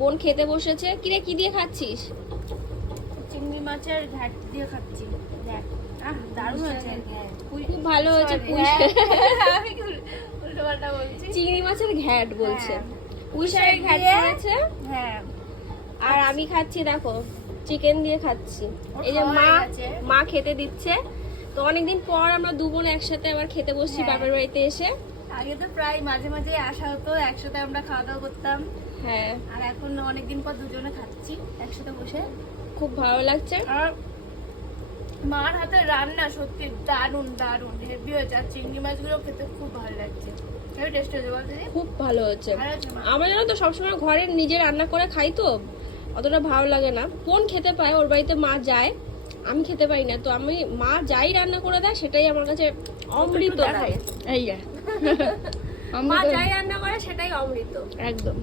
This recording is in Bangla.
বোন খেতে বসেছে। কিরে কি দিয়ে খাচ্ছিস? চিংড়ি মাছের ঘাট দিয়ে খাচ্ছি। দেখ দারুণ হয়েছে। খুব ভালো হয়েছে। পুঁই আমি উল্টোপাল্টা বলছি। চিংড়ি মাছের ঘ্যাট বলছে, পুঁই শাক শাকের ঘ্যাট দিয়ে- করেছে। হ্যাঁ আর আমি খাচ্ছি দেখো চিকেন দিয়ে খাচ্ছি। এই যে খাওয়া মা হয়ে গেছে। মা খেতে দিচ্ছে। তো অনেকদিন পর আমরা দু বোন একসাথে আবার খেতে বসছি হ্যাঁ। বাপের বাড়িতে এসে। আগে তো প্রায় মাঝে মাঝে আসা হতো, একসাথে আমরা খাওয়া দাওয়া করতাম। হ্যাঁ, আর এখন অনেকদিন পর দুজনে খাচ্ছি একসাথে বসে। খুব ভালো লাগছে। আর মার হাতে রান্না সত্যি দারুণ দারুণ হেভি হয়েছে। আর চিংড়ি মাছগুলো খেতে খুব ভালো লাগছে। হেভি টেস্ট হয়েছে বল দিদি। খুব ভালো হচ্ছে। ভালো হয়েছে মা? আমার জানো তো সবসময় ঘরে নিজে রান্না করে খাই তো অতটা ভালো লাগে না। বোন খেতে পায়, ওর বাড়িতে মা যায়, আমি খেতে পাই না। তো আমি মা যাই রান্না করে দেয় সেটাই আমার কাছে অমৃত একটু দেখাই। লাগে। এই যে মা অমৃত যাই রান্না করে সেটাই অমৃত। একদম।